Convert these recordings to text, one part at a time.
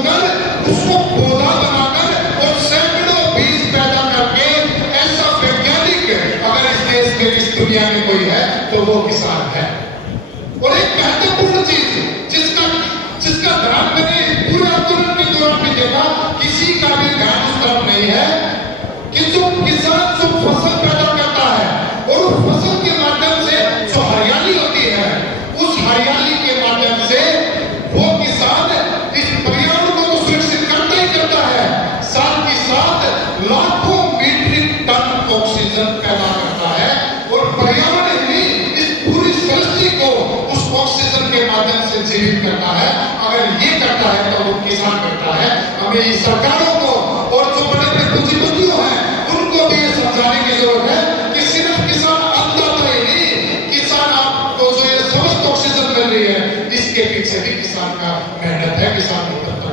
बोकर उसको पौधा बनाकर और सैकड़ों बीज पैदा करके ऐसा वैज्ञानिक अगर इस देश में इस दुनिया में कोई है तो वो किसान है। और एक महत्वपूर्ण चीज जिसका ध्यान मैंने पूरे आंदोलन के दौरान भी देखा, किसी का भी ध्यान उस तरफ नहीं है कि जो किसान जो फसल पैदा करता है और उस फसल के माध्यम से जो हरियाली होती है, उस हरियाली के माध्यम से वो किसान इस पर्यावरण को तो सुरक्षित करता ही करता है, साथ ही साथ लाखों मीट्रिक टन ऑक्सीजन पैदा करता है और पर्यावरण ही इस पूरी सृष्टि को उस ऑक्सीजन के माध्यम से जीवित करता है। अगर ये करता है तो वो किसान करता है। हमें इस सरकारों को और जो बड़े बड़े पूंजीपतियों हैं उनको भी ये समझाने की जरूरत है कि सिर्फ किसान अन्नदाता ही नहीं, किसान आपको जो ये समस्त ऑक्सीजन मिल रही है इसके पीछे भी किसान का मेहनत है, किसान की तत्परता।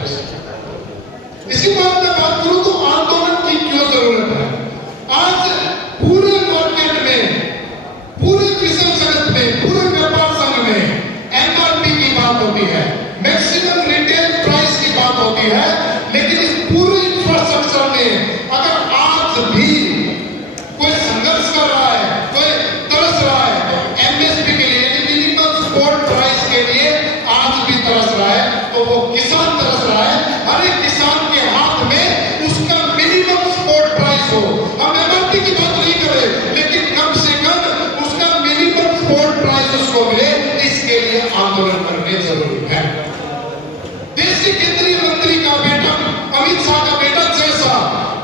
इसी बात में बात करूं तो आंदोलन की क्यों जरूरत है। आज पूरे मार्केट में, पूरे किसान जगत में, पूरे व्यापार संघ में एमआरपी की बात होती है, मैक्सिमम रिटेल प्राइस की बात होती है, लेकिन इस पूरे इंफ्रास्ट्रक्चर में अगर आज भी कोई संघर्ष कर रहा है, कोई तरस रहा है एमएसपी के लिए, मिनिमम सपोर्ट प्राइस के लिए आज भी तरस रहा है, तो वो किसान तरस रहा है। हर एक किसान के हाथ में उसका मिनिमम सपोर्ट प्राइस हो। हम एमआरपी की बात नहीं करें, लेकिन कम से कम उसका मिनिमम सपोर्ट प्राइस उसको मिले, इसके लिए आंदोलन करने जरूरी है। देश के केंद्रीय मंत्री का बेटा, अमित शाह का बेटा जैसा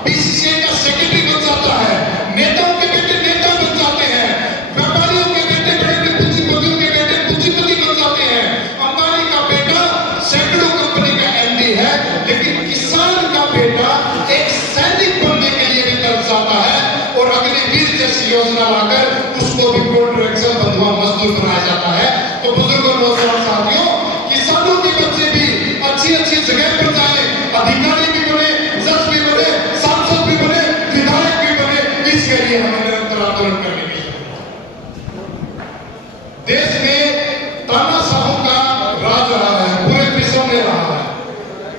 बीसीसीआई का सेक्रेटरी बन जाता है, नेताओं के बेटे नेता बन जाते हैं, व्यापारियों के बेटे बड़े पूंजीपतियों के बेटे पूंजीपति बन जाते हैं, अंबानी का बेटा सैकड़ों कंपनी का एमडी है, लेकिन किसान का बेटा एक सैनिक बनने के लिए भी तरस जाता है और अग्निवीर जैसी योजना लाकर उसको भी कॉन्ट्रैक्चुअल बंधुआ मजदूर बनाया जाता है। तो बुजुर्गों, नौजवान साथियों, किसानों के बच्चे भी अच्छी अच्छी जगह पर जाए, अधिकारी भी बने, जज भी बने, सांसद भी बने, विधायक भी बने, इसके लिए हमें निरंतर आंदोलन करने की जरूरत है। देश में तानाशाहों का राज रहा है, पूरे विश्व में रहा है।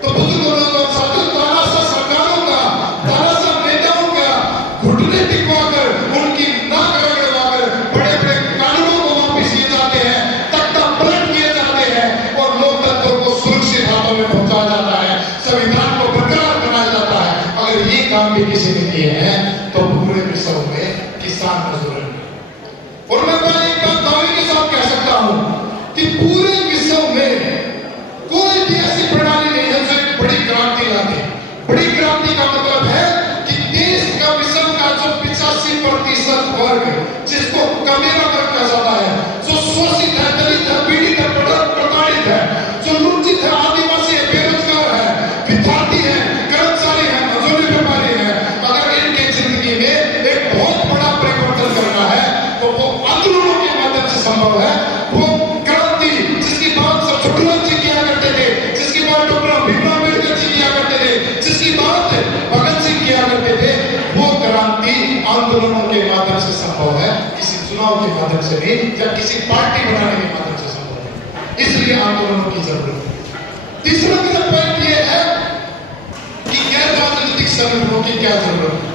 तो बुजुर्गों, नौजवान साथियों, तानाशाह सरकारों का, तानाशाह नेताओं का घुटने टिकवाकर, उनकी नाक रगड़वाकर बड़े बड़े कानूनों को वापिस लिए जाते हैं, तख्ता पलट किए जाते हैं और लोकतंत्र को सुरक्षित हाथों में पहुंचाया जाता है, संविधान को बरकरार बनाया जाता है। अगर ये काम भी किसी ने किए हैं तो पूरे विश्व में किसान मजदूर हैं। और मैं एक बात दावे के साथ कह सकता हूं कि पूरे विश्व में कोई भी ऐसी प्रणाली नहीं है जो एक बड़ी क्रांति लाती है। बड़ी क्रांति का मतलब है कि देश का विश्व का जो 85% वर्ग जिसको कमेरा वर्ग कहा जाता है, जो शोषित है, दलित है, पीड़ित है, प्रताड़ित है, जो लुंठित है, आदिवासी है, बेरोजगार है, विद्यार्थी है, कर्मचारी है, मजदूरी व्यापारी है, अगर इनके जिंदगी में एक बहुत बड़ा परिवर्तन करना है तो वो आंदोलनों के माध्यम से संभव है। वो क्रांति जिसकी बात सब छोटू जी किया करते थे, जिसकी बात डॉक्टर भीमराव अम्बेडकर जी किया करते थे, जिसकी बात भगत सिंह किया करते थे, वो क्रांति आंदोलनों के माध्यम से संभव है, किसी चुनाव के माध्यम से नहीं या किसी पार्टी बनाने के माध्यम से संभव है। इसलिए आंदोलनों की जरूरत है। तीसरा मेरा पॉइंट ये है कि गैर राजनीतिक संगठनों की क्या जरूरत है।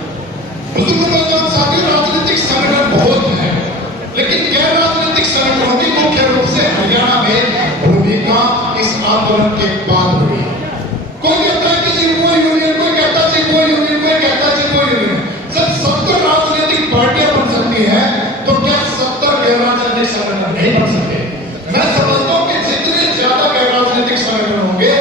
बुजुर्गों, नौजवान साथियों, राजनीतिक संगठन बहुत है, लेकिन गैर राजनीतिक संगठनों की मुख्य रूप से हरियाणा में भूमिका इस आंदोलन के बाद हुई है। कोई कहता है कि वो यूनियन, कोई कहता है कि वो यूनियन, कोई कहता है कि वो यूनियन। जब 70 राजनीतिक पार्टियां बन सकती हैं तो क्या 70 गैर राजनीतिक संगठन नहीं बन सकते? मैं समझता हूं कि जितने ज्यादा गैर राजनीतिक संगठन होंगे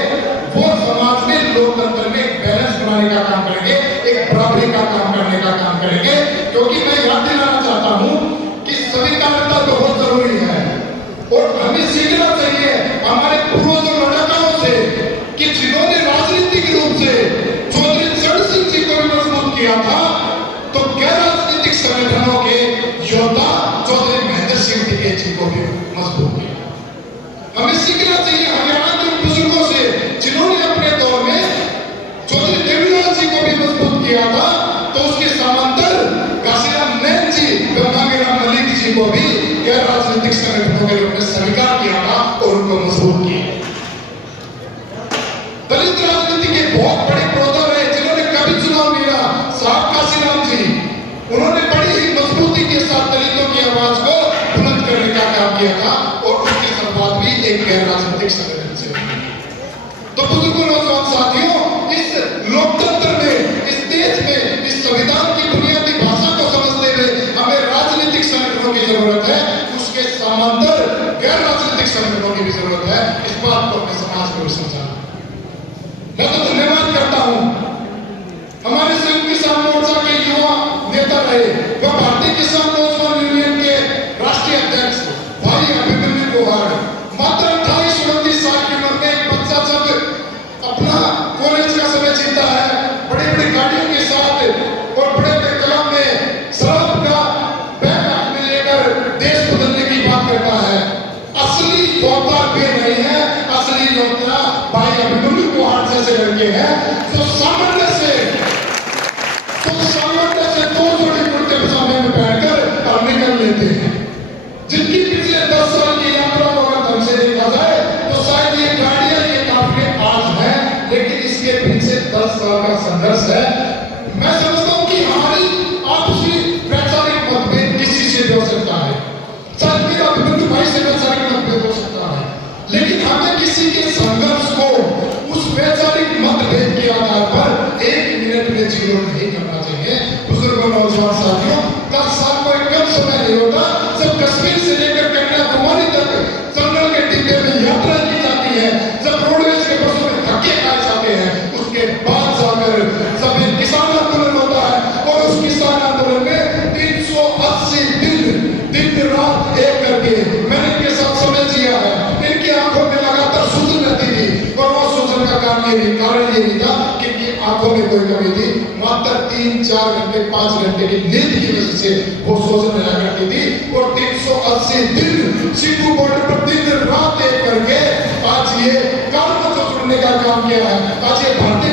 वो समाज में लोकतंत्र में एक बैलेंस बनाने का काम करेंगे, एक बराबरी का काम करने का काम करेंगे। क्योंकि मैं याद दिलाना चाहता हूं कि स्वीकार्यता बहुत जरूरी है और हमें सीखना चाहिए हमारे पूर्वजों लड़ाकों से कि जिन्होंने राजनीतिक रूप से चौधरी चरण सिंह जी को भी मजबूत किया था, तो गैर राजनीतिक संगठनों के योद्धा चौधरी महेंद्र सिंह टिकैत जी को भी मजबूत किया। हमें सीखना चाहिए हरियाणा के बुजुर्गों से जिन्होंने अपने दौर में चौधरी देवीलाल जी को भी मजबूत किया था, तो उसके समांतर काशीराम नैन जी, गंगाराम मलिक जी को भी गैर राजनीतिक संगठनों के रूप में स्वीकार किया था और उनको मजबूत किया। दलित राजनीतिक संगठन से। तो बुजुर्गों, नौजवान साथियों, इस लोकतंत्र में, इस देश में, इस संविधान की बुनियादी भाषा को समझते हुए हमें राजनीतिक संगठनों की जरूरत है, उसके समांतर गैर राजनीतिक संगठनों की भी जरूरत है। इस बात को अपने समाज को समझाना। मैं तो धन्यवाद करता हूं हमारे संयुक्त किसान मोर्चा के युवा नेता रहे, वह भारतीय किसान नौजवान यूनियन के राष्ट्रीय अध्यक्ष भाई अभिमन्यु कुहाड़। मात्र 28-29 साल की उम्र में एक बच्चा जब अपना कॉलेज का समय जीता है, बड़ी बड़ी गाड़ियों के साथ और बड़े बड़े कलम में शराब का बैग हाथ में लेकर देश बदलने की बात करता है। असली योद्धा वे नहीं है, असली योद्धा भाई अभिमन्यु कुहाड़ जैसे लड़के हैं जो सामान्य से दो जोड़ी कुर्ते पजामे में बैठकर और निकल लेते हैं, जिनकी पिछले 10 साल की यात्रा को अगर ढंग से देखा जाए तो शायद ये गाड़ियां, ये काफिले आज है, लेकिन इसके पीछे 10 साल का संघर्ष है। मैं समझता हूं कि हमारी आपसी वैचारिक मतभेद किसी से भी हो सकता है, चाहे मेरा अभिमन्यु भाई से वैचारिक मतभेद हो सकता है, लेकिन हमें किसी के संघर्ष को उस वैचारिक मतभेद के आधार पर 1 मिनट में जीरो नहीं करना चाहिए। बुजुर्गों, नौजवान साथियों, 10 साल कोई कम समय नहीं होता। जब कश्मीर से लेकर कन्याकुमारी तक जंगल के टिड्डे में यात्रा की जाती है, जब रोडवेज के बसों में धक्के खाए जाते हैं, उसके बाद जाकर जब एक किसान आंदोलन होता है और उस किसान आंदोलन में 380 दिन रात एक करके मैंने इनके साथ समय जिया है। इनकी आंखों में लगातार सूजन रहती थी और वो सूजन का कारण ये नहीं था कि इनकी आंखों में कोई कमी थी, मात्र 3-4 घंटे 5 घंटे की नींद की वजह से वो सोचने लगा करती थी। और 380 दिन सिक्कू बॉर्डर पर दिन रात एक करके आज ये काम को जोड़ने का काम किया है। आज ये भारतीय